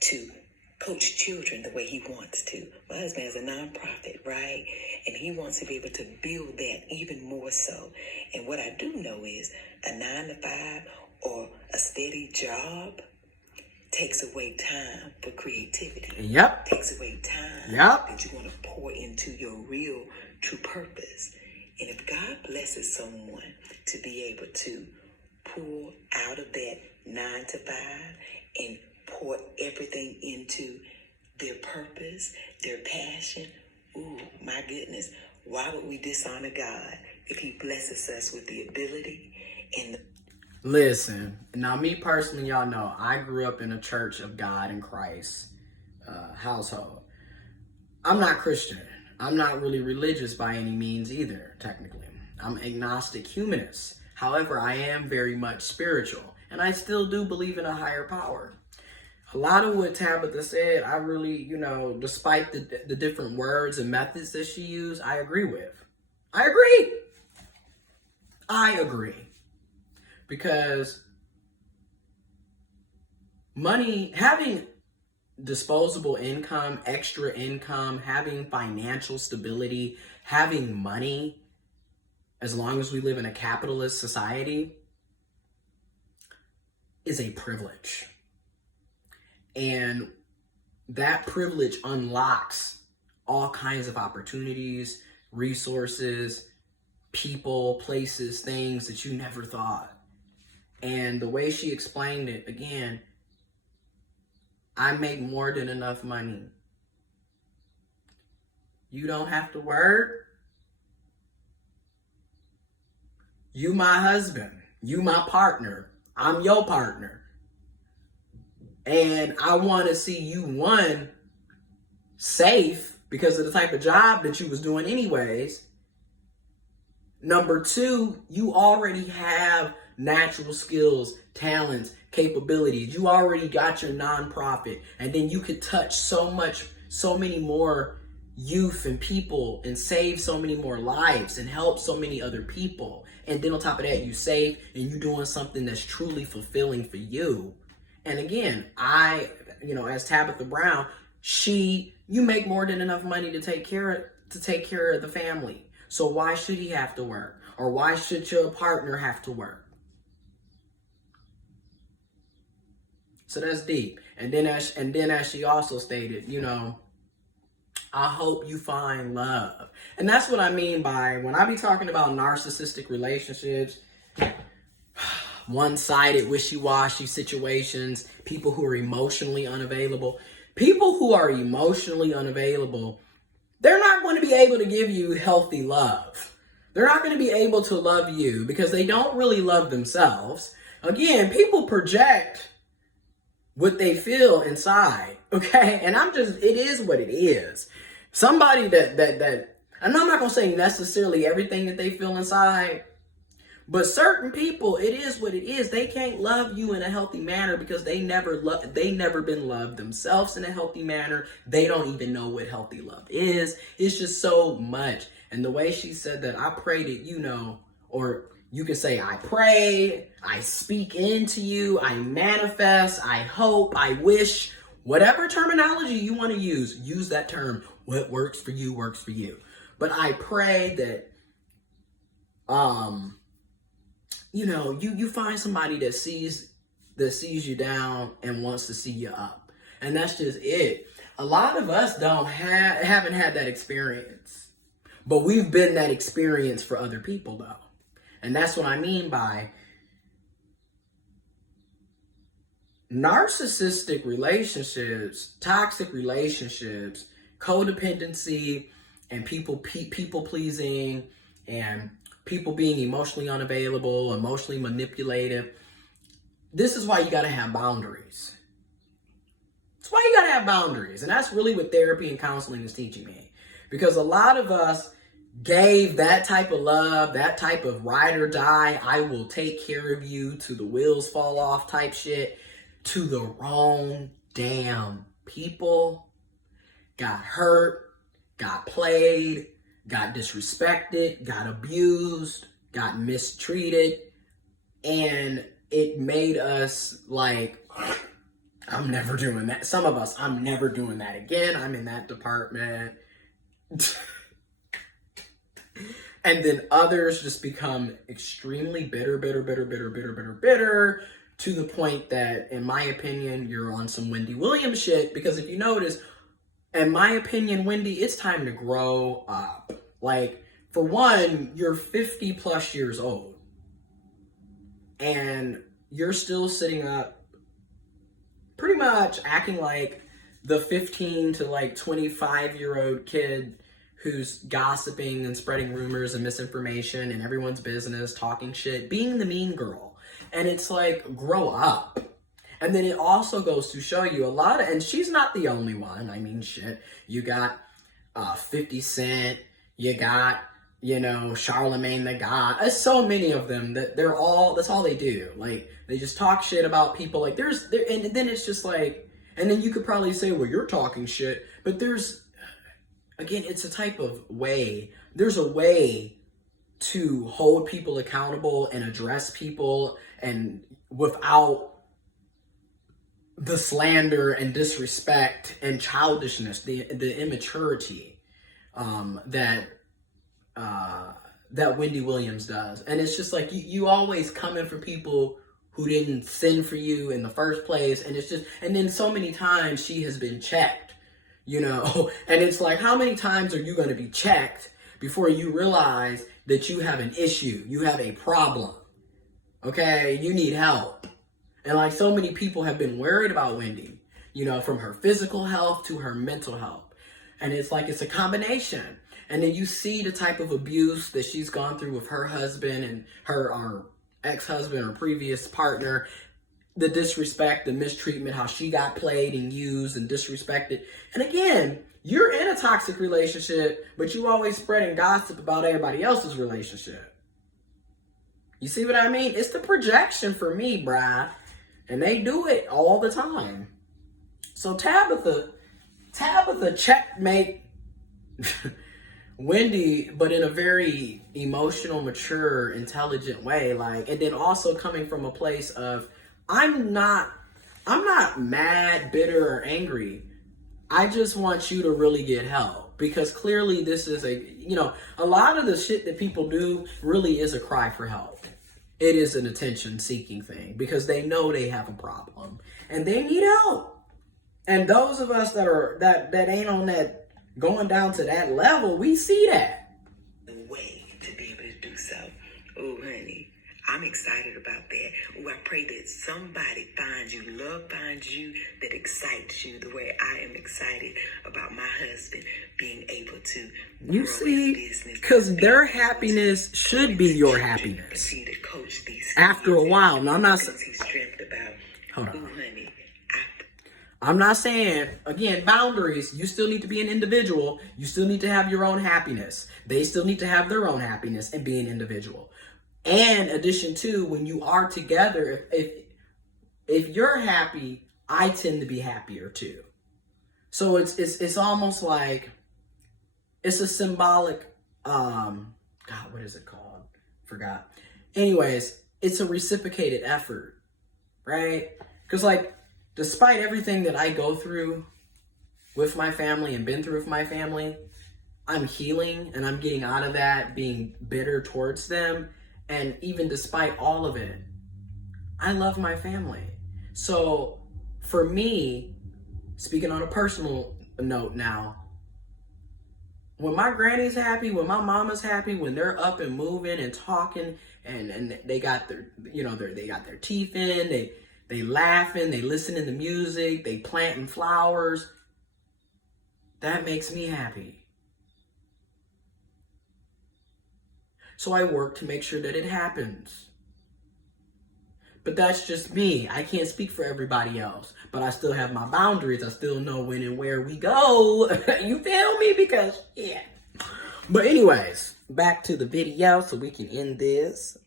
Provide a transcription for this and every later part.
to coach children the way he wants to. My husband has a nonprofit, right? And he wants to be able to build that even more so. And what I do know is a 9-to-5 or a steady job takes away time for creativity. Yep. Takes away time that you want to pour into your real, true purpose. And if God blesses someone to be able to pull out of that 9-to-5 and pour everything into their purpose, their passion, ooh, my goodness, why would we dishonor God if he blesses us with the ability and the... Listen, now me personally, y'all know, I grew up in a Church of God in Christ household. I'm not Christian. I'm not really religious by any means either, technically. I'm agnostic humanist. However, I am very much spiritual, and I still do believe in a higher power. A lot of what Tabitha said, I really, despite the different words and methods that she used, I agree with. I agree. Because money, having disposable income, extra income, having financial stability, having money, as long as we live in a capitalist society, is a privilege. And that privilege unlocks all kinds of opportunities, resources, people, places, things that you never thought. And the way she explained it, again, I make more than enough money. You don't have to work. You my husband. You my partner. I'm your partner. And I want to see you, one, safe because of the type of job that you was doing anyways. Number two, you already have natural skills, talents, capabilities. You already got your nonprofit, and then you could touch so many more youth and people and save so many more lives and help so many other people. And then on top of that, you save and you doing something that's truly fulfilling for you. And again, as Tabitha Brown, you make more than enough money to take care of the family. So why should he have to work? Or why should your partner have to work? So that's deep. And then as she also stated, I hope you find love. And that's what I mean by when I be talking about narcissistic relationships, one-sided, wishy-washy situations, people who are emotionally unavailable. People who are emotionally unavailable, they're not going to be able to give you healthy love. They're not going to be able to love you because they don't really love themselves. Again, people project what they feel inside, okay? And it is what it is. Somebody that and I'm not going to say necessarily everything that they feel inside, but certain people, it is what it is. They can't love you in a healthy manner because they never been loved themselves in a healthy manner. They don't even know what healthy love is. It's just so much. And the way she said that, I pray that or you can say, I pray, I speak into you, I manifest, I hope, I wish, whatever terminology you want to use that term. What works for you, works for you. But I pray that, you find somebody that sees you down and wants to see you up. And that's just it. A lot of us haven't had that experience, but we've been that experience for other people though. And that's what I mean by narcissistic relationships, toxic relationships, codependency, and people pleasing, and people being emotionally unavailable, emotionally manipulative. This is why you got to have boundaries. It's why you got to have boundaries. And that's really what therapy and counseling is teaching me. Because a lot of us gave that type of love, that type of ride or die, I will take care of you to the wheels fall off type shit, to the wrong damn people. Got hurt, got played, got disrespected, got abused, got mistreated, and it made us I'm never doing that. Some of us, I'm never doing that again. I'm in that department. And then others just become extremely bitter, to the point that, in my opinion, you're on some Wendy Williams shit. Because if you notice, in my opinion, Wendy, it's time to grow up. Like, for one, you're 50 plus years old. And you're still sitting up pretty much acting like the 15 to like 25-year-old kid who's gossiping and spreading rumors and misinformation in everyone's business, talking shit, being the mean girl. And it's like, grow up. And then it also goes to show you a lot of, and she's not the only one. I mean, shit, you got 50 Cent, you got, you know, Charlemagne the God. There's so many of them that that's all they do. Like, they just talk shit about people. Like, and then it's just like, and then you could probably say, well, you're talking shit. But again, it's a type of way. There's a way to hold people accountable and address people and without the slander and disrespect and childishness, the immaturity that Wendy Williams does. And it's just like, you always come in for people who didn't sin for you in the first place. And it's just, and then so many times she has been checked, you know, and it's like, how many times are you going to be checked before you realize that you have an issue, you have a problem, okay, you need help. And like, so many people have been worried about Wendy, you know, from her physical health to her mental health. And it's like, it's a combination. And then you see the type of abuse that she's gone through with her husband and her ex-husband or previous partner, the disrespect, the mistreatment, how she got played and used and disrespected. And again, you're in a toxic relationship, but you always spreading gossip about everybody else's relationship. You see what I mean? It's the projection for me, bruh. And they do it all the time. So Tabitha checkmate Wendy, but in a very emotional, mature, intelligent way. Like, and then also coming from a place of, I'm not mad, bitter, or angry. I just want you to really get help. Because clearly this is a lot of the shit that people do really is a cry for help. It is an attention-seeking thing because they know they have a problem and they need help. And those of us that ain't on that, going down to that level, we see that. Way to be able to do so. Oh, honey, I'm excited about that. Oh, I pray that somebody finds you, love finds you, that excites you the way I am excited about my husband being able to grow his business. Because their happiness should be your happiness. Continue to coach these after a while. Now, I'm not saying. Hold on. Oh, honey. I'm not saying, again, boundaries. You still need to be an individual. You still need to have your own happiness. They still need to have their own happiness and be an individual. And addition to, when you are together, if you're happy, I tend to be happier too. So it's almost like, it's a symbolic, God, what is it called? Forgot. Anyways, it's a reciprocated effort, right? Because like, despite everything that I go through with my family and been through with my family, I'm healing and I'm getting out of that being bitter towards them. And even despite all of it, I love my family. So for me, speaking on a personal note now, when my granny's happy, when my mama's happy, when they're up and moving and talking and they got their, they got their teeth in, they laughing, they listening to music, they planting flowers, that makes me happy. So I work to make sure that it happens. But that's just me. I can't speak for everybody else. But I still have my boundaries. I still know when and where we go. You feel me? Because, yeah. But anyways, back to the video so we can end this.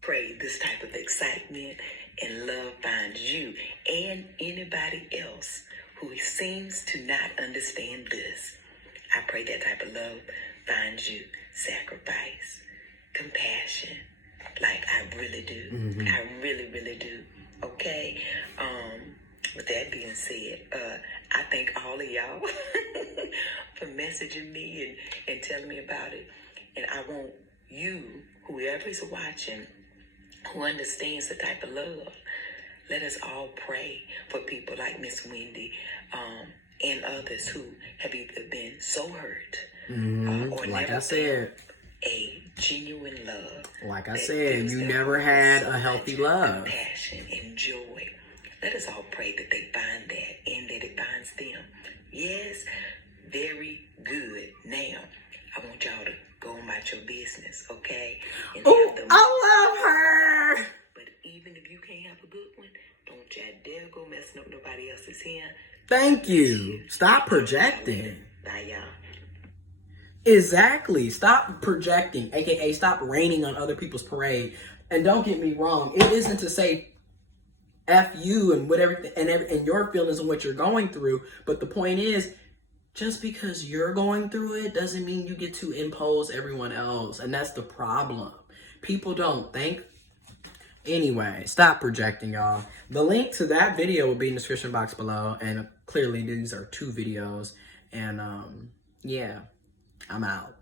Pray this type of excitement and love finds you and anybody else who seems to not understand this. I pray that type of love finds you. Sacrifice, compassion, like I really do. I really, really do. Okay? With that being said, I thank all of y'all for messaging me and telling me about it. And I want you, whoever is watching, who understands the type of love, let us all pray for people like Miss Wendy and others who have either been so hurt or like never I said, a genuine love. like I said, you never had a healthy love. Compassion and joy. Let us all pray that they find that and that it finds them. Yes, very good. Now, I want y'all to go about your business, okay? And Oh, I love her. But even if you can't have a good one, don't you dare go messing up nobody else's here. Thank you. Stop projecting. Bye, y'all. Exactly. Stop projecting, aka stop raining on other people's parade. And don't get me wrong, it isn't to say F you and whatever and your feelings and what you're going through, but the point is, just because you're going through it doesn't mean you get to impose everyone else, and that's the problem. People don't think. Anyway, stop projecting, y'all. The link to that video will be in the description box below, and clearly these are 2 videos, and yeah, I'm out.